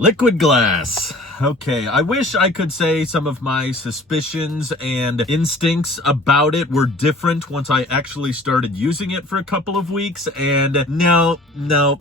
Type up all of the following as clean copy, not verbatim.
Liquid glass. Okay, I wish I could say some of my suspicions and instincts about it were different once I actually started using it for a couple of weeks, and no,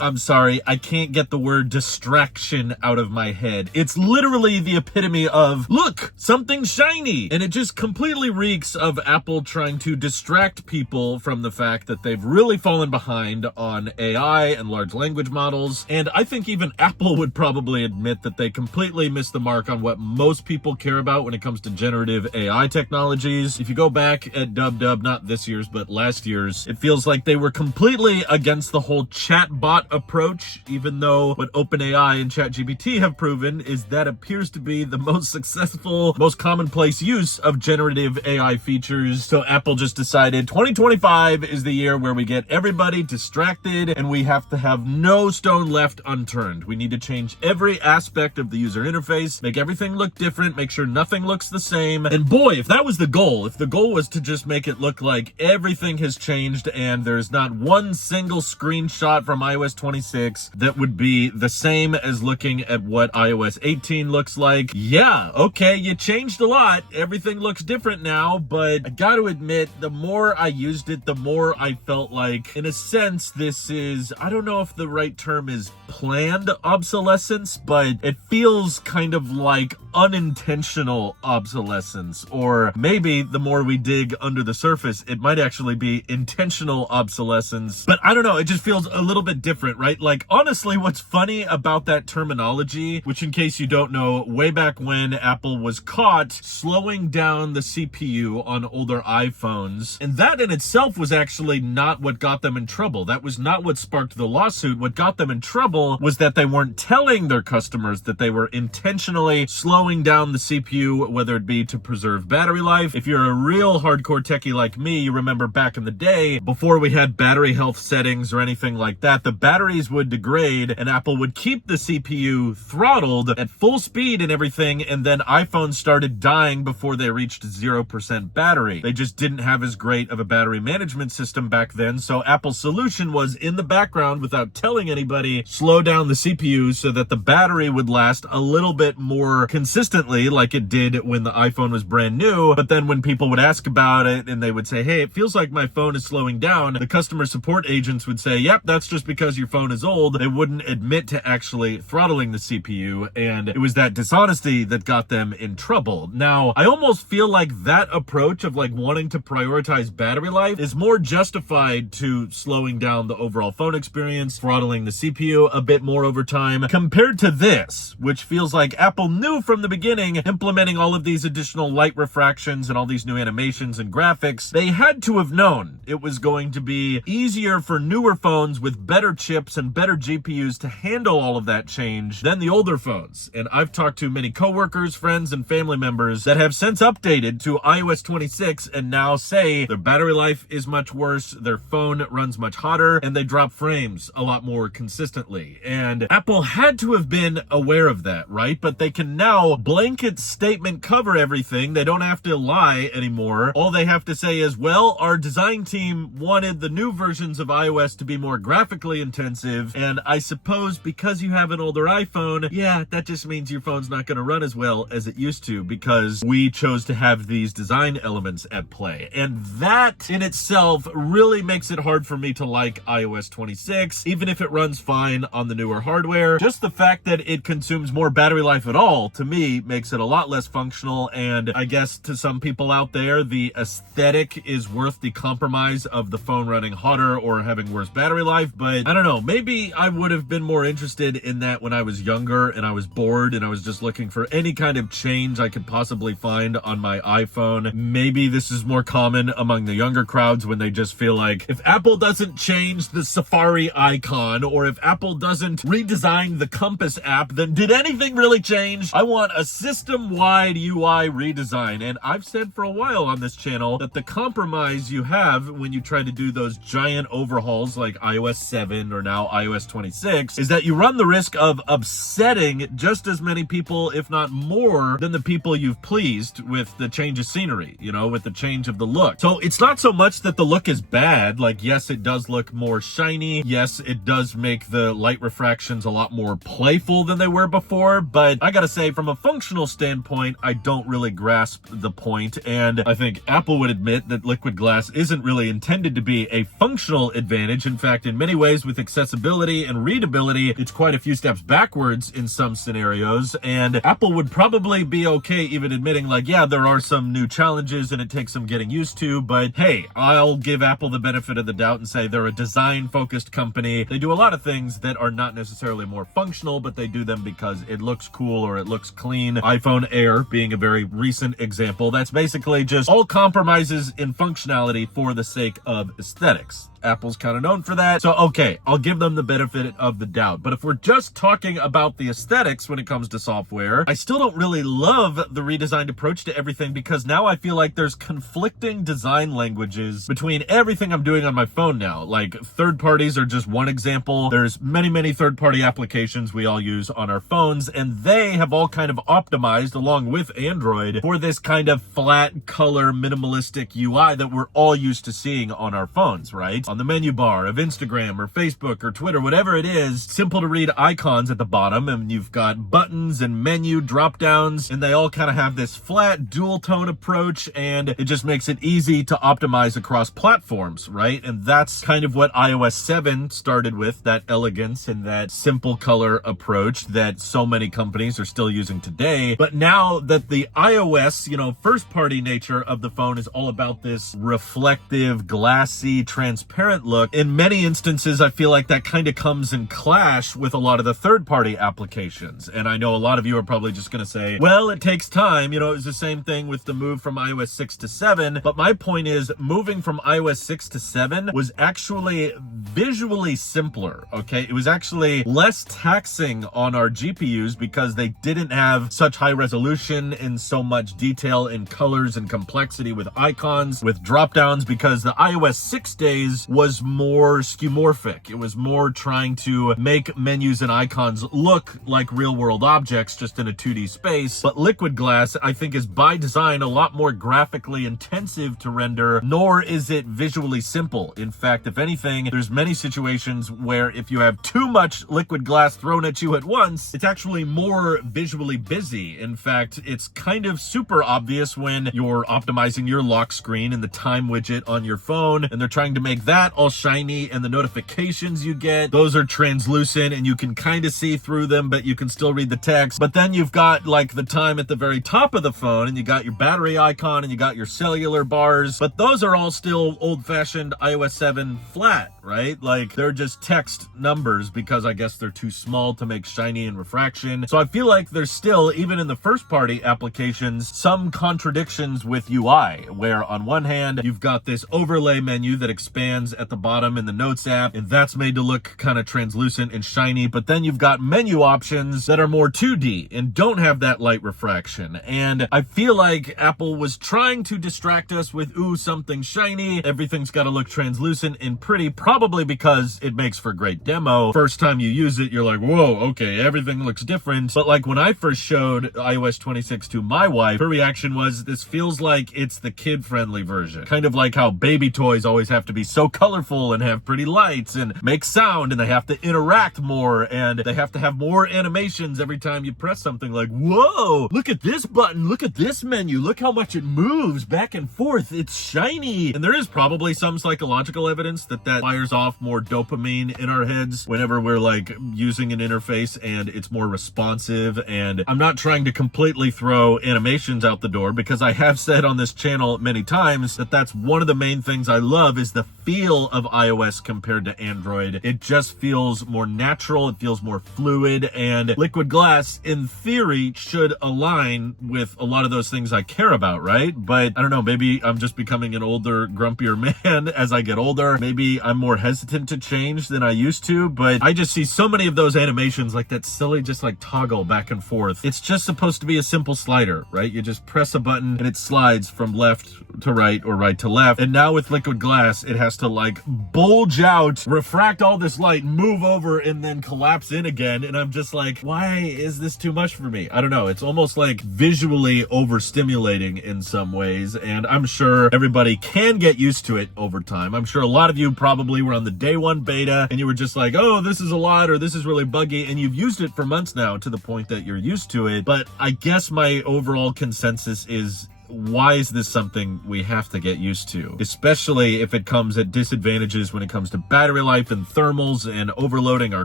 I'm sorry, I can't get the word distraction out of my head. It's literally the epitome of, look, something shiny, and it just completely reeks of Apple trying to distract people from the fact that they've really fallen behind on AI and large language models, and I think even Apple would probably admit that they completely missed the mark on what most people care about when it comes to generative AI technologies. If you go back at Dub, not this year's, but last year's, it feels like they were completely against the whole chatbot approach, even though what OpenAI and ChatGPT have proven is that appears to be the most successful, most commonplace use of generative AI features. So Apple just decided 2025 is the year where we get everybody distracted and we have to have no stone left unturned. We need to change every aspect of the user interface, make everything look different, make sure nothing looks the same. And boy, if that was the goal, if the goal was to just make it look like everything has changed and there's not one single screenshot from iOS 26 that would be the same as looking at what iOS 18 looks like, yeah, okay, you changed a lot. Everything looks different now, but I gotta admit, the more I used it, the more I felt like, in a sense, this is, I don't know if the right term is planned obsolescence, but it feels kind of like unintentional obsolescence, or maybe the more we dig under the surface, it might actually be intentional obsolescence. But I don't know, it just feels a little bit different, right? Like, honestly, what's funny about that terminology, which in case you don't know, way back when Apple was caught slowing down the CPU on older iPhones, and that in itself was actually not what got them in trouble. That was not what sparked the lawsuit. What got them in trouble was that they weren't telling their customers that they were intentionally slowing down the CPU, whether it be to preserve battery life. If you're a real hardcore techie like me, you remember back in the day, before we had battery health settings or anything like that, the batteries would degrade and Apple would keep the CPU throttled at full speed and everything, and then iPhones started dying before they reached 0% battery. They just didn't have as great of a battery management system back then, so Apple's solution was, in the background, without telling anybody, slow down the CPU so that the battery would last a little bit more consistently, like it did when the iPhone was brand new. But then when people would ask about it and they would say, hey, it feels like my phone is slowing down, the customer support agents would say, yep, that's just because your phone is old. They wouldn't admit to actually throttling the CPU, and it was that dishonesty that got them in trouble. Now, I almost feel like that approach of like wanting to prioritize battery life is more justified to slowing down the overall phone experience, throttling the CPU a bit more over time, compared to this, which feels like Apple knew from the beginning, implementing all of these additional light refractions and all these new animations and graphics. They had to have known it was going to be easier for newer phones with better chips and better GPUs to handle all of that change than the older phones. And I've talked to many coworkers, friends, and family members that have since updated to iOS 26 and now say their battery life is much worse, their phone runs much hotter, and they drop frames a lot more consistently. And Apple had to have been aware of that, right? But they can now blanket statement cover everything. They don't have to lie anymore. All they have to say is, well, our design team wanted the new versions of iOS to be more graphically intensive, and I suppose because you have an older iPhone, yeah, that just means your phone's not going to run as well as it used to because we chose to have these design elements at play. And that in itself really makes it hard for me to like iOS 26, even if it runs fine on the newer hardware. Just the fact that it consumes more battery life at all, to me, makes it a lot less functional, and I guess to some people out there, the aesthetic is worth the compromise of the phone running hotter or having worse battery life. But I don't know, maybe I would have been more interested in that when I was younger and I was bored and I was just looking for any kind of change I could possibly find on my iPhone. Maybe this is more common among the younger crowds when they just feel like if Apple doesn't change the Safari icon, or if Apple doesn't redesign the Compass app, then did anything really change? I want want a system-wide UI redesign. And I've said for a while on this channel that the compromise you have when you try to do those giant overhauls like iOS 7 or now iOS 26 is that you run the risk of upsetting just as many people, if not more, than the people you've pleased with the change of scenery, you know, with the change of the look. So it's not so much that the look is bad. Like, yes, it does look more shiny. Yes, it does make the light refractions a lot more playful than they were before. But I gotta say, from a functional standpoint, I don't really grasp the point. And I think Apple would admit that liquid glass isn't really intended to be a functional advantage. In fact, in many ways, with accessibility and readability, it's quite a few steps backwards in some scenarios. And Apple would probably be okay even admitting, like, yeah, there are some new challenges and it takes some getting used to. But hey, I'll give Apple the benefit of the doubt and say they're a design-focused company. They do a lot of things that are not necessarily more functional, but they do them because it looks cool or it looks clean. iPhone Air being a very recent example. That's basically just all compromises in functionality for the sake of aesthetics. Apple's kind of known for that. So, okay, I'll give them the benefit of the doubt. But if we're just talking about the aesthetics when it comes to software, I still don't really love the redesigned approach to everything because now I feel like there's conflicting design languages between everything I'm doing on my phone now. Like, third parties are just one example. There's many third-party applications we all use on our phones, and they have all kind of optimized along with Android for this kind of flat color minimalistic UI that we're all used to seeing on our phones, right? On the menu bar of Instagram or Facebook or Twitter, whatever it is, simple to read icons at the bottom, and you've got buttons and menu drop downs, and they all kind of have this flat dual tone approach, and it just makes it easy to optimize across platforms, right? And that's kind of what iOS 7 started with, that elegance and that simple color approach that so many companies are still using today. But now that the iOS, you know, first party nature of the phone is all about this reflective, glassy, transparent look, in many instances, I feel like that kind of comes in clash with a lot of the third-party applications. And I know a lot of you are probably just going to say, well, it takes time. You know, it was the same thing with the move from iOS 6 to 7. But my point is, moving from iOS 6 to 7 was actually visually simpler, okay? It was actually less taxing on our GPUs because they didn't have such high resolution and so much detail in colors and complexity with icons, with drop-downs, because the iOS 6 days was more skeuomorphic. It was more trying to make menus and icons look like real-world objects just in a 2D space. But liquid glass, I think, is by design a lot more graphically intensive to render, nor is it visually simple. In fact, if anything, there's many situations where if you have too much liquid glass thrown at you at once, it's actually more visually busy. In fact, it's kind of super obvious when you're optimizing your lock screen and the time widget on your phone, and they're trying to make that all shiny, and the notifications you get, those are translucent and you can kind of see through them, but you can still read the text. But then you've got like the time at the very top of the phone, and you got your battery icon, and you got your cellular bars, but those are all still old-fashioned iOS 7 flat, right? Like, they're just text numbers because I guess they're too small to make shiny and refraction. So I feel like there's still, even in the first-party applications, some contradictions with UI, where on one hand, you've got this overlay menu that expands at the bottom in the Notes app, and that's made to look kind of translucent and shiny, but then you've got menu options that are more 2D and don't have that light refraction. And I feel like Apple was trying to distract us with, ooh, something shiny, everything's got to look translucent and pretty, probably because it makes for great demo. First time you use it, you're like, whoa, okay, everything looks different. But like when I first showed iOS 26 to my wife, her reaction was, this feels like it's the kid-friendly version. Kind of like how baby toys always have to be so colorful and have pretty lights and make sound, and they have to interact more, and they have to have more animations every time you press something. Like, whoa, look at this button, look at this menu, look how much it moves back and forth, it's shiny. And there is probably some psychological evidence that fires off more dopamine in our heads whenever we're like using an interface and it's more responsive. And I'm not trying to completely throw animations out the door, because I have said on this channel many times that that's one of the main things I love, is the feel feel of iOS compared to Android. It just feels more natural, it feels more fluid, and Liquid Glass, in theory, should align with a lot of those things I care about, right? But I don't know, maybe I'm just becoming an older, grumpier man as I get older. Maybe I'm more hesitant to change than I used to, but I just see so many of those animations, like that silly just like toggle back and forth. It's just supposed to be a simple slider, right? You just press a button and it slides from left to right or right to left. And now with Liquid Glass, it has to like bulge out, refract all this light, move over, and then collapse in again. And I'm just like, why is this too much for me? I don't know. It's almost like visually overstimulating in some ways. And I'm sure everybody can get used to it over time. I'm sure a lot of you probably were on the day one beta and you were just like, oh, this is a lot, or this is really buggy. And you've used it for months now to the point that you're used to it. But I guess my overall consensus is, why is this something we have to get used to? Especially if it comes at disadvantages when it comes to battery life and thermals and overloading our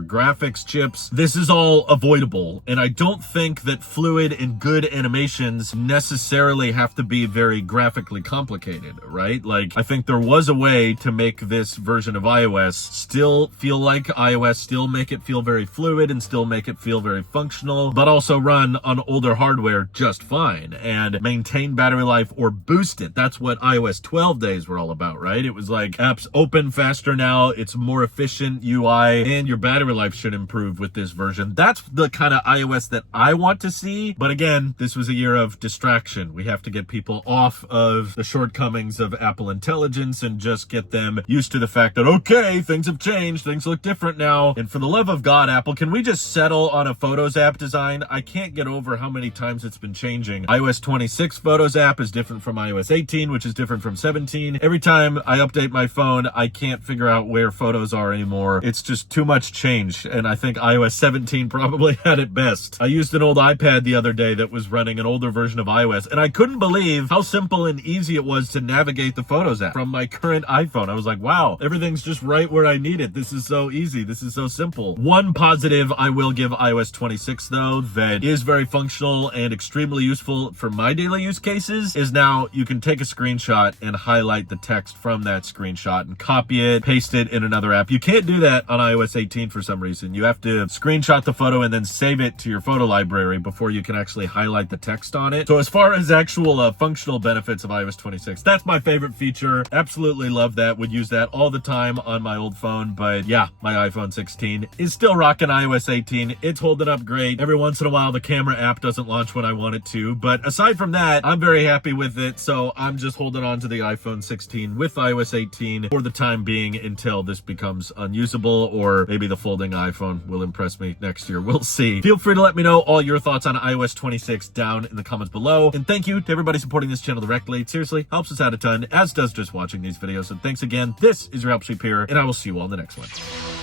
graphics chips. This is all avoidable. And I don't think that fluid and good animations necessarily have to be very graphically complicated, right? Like, I think there was a way to make this version of iOS still feel like iOS, still make it feel very fluid and still make it feel very functional, but also run on older hardware just fine and maintain battery life or boost it. That's what iOS 12 days were all about, right? It was like, apps open faster now, it's more efficient UI, and your battery life should improve with this version. That's the kind of iOS that I want to see. But again, this was a year of distraction. We have to get people off of the shortcomings of Apple Intelligence and just get them used to the fact that, okay, things have changed, things look different now. And for the love of God, Apple, can we just settle on a Photos app design? I can't get over how many times it's been changing. iOS 26 Photos app is different from iOS 18, which is different from 17. Every time I update my phone, I can't figure out where photos are anymore. It's just too much change, and I think iOS 17 probably had it best. I used an old iPad the other day that was running an older version of iOS, and I couldn't believe how simple and easy it was to navigate the Photos app from my current iPhone. I was like, wow, everything's just right where I need it. This is so easy. This is so simple. One positive I will give iOS 26, though, that is very functional and extremely useful for my daily use cases, is now you can take a screenshot and highlight the text from that screenshot and copy it, paste it in another app. You can't do that on iOS 18 for some reason. You have to screenshot the photo and then save it to your photo library before you can actually highlight the text on it. So as far as actual functional benefits of iOS 26, that's my favorite feature. Absolutely love that. Would use that all the time on my old phone. But yeah, my iPhone 16 is still rocking iOS 18. It's holding up great. Every once in a while, the camera app doesn't launch when I want it to. But aside from that, I'm very happy with it. So I'm just holding on to the iPhone 16 with iOS 18 for the time being until this becomes unusable, or maybe the folding iPhone will impress me next year. We'll see. Feel free to let me know all your thoughts on iOS 26 down in the comments below. And thank you to everybody supporting this channel directly. It seriously helps us out a ton, as does just watching these videos. And thanks again. This is your Help Sheep here, and I will see you all in the next one.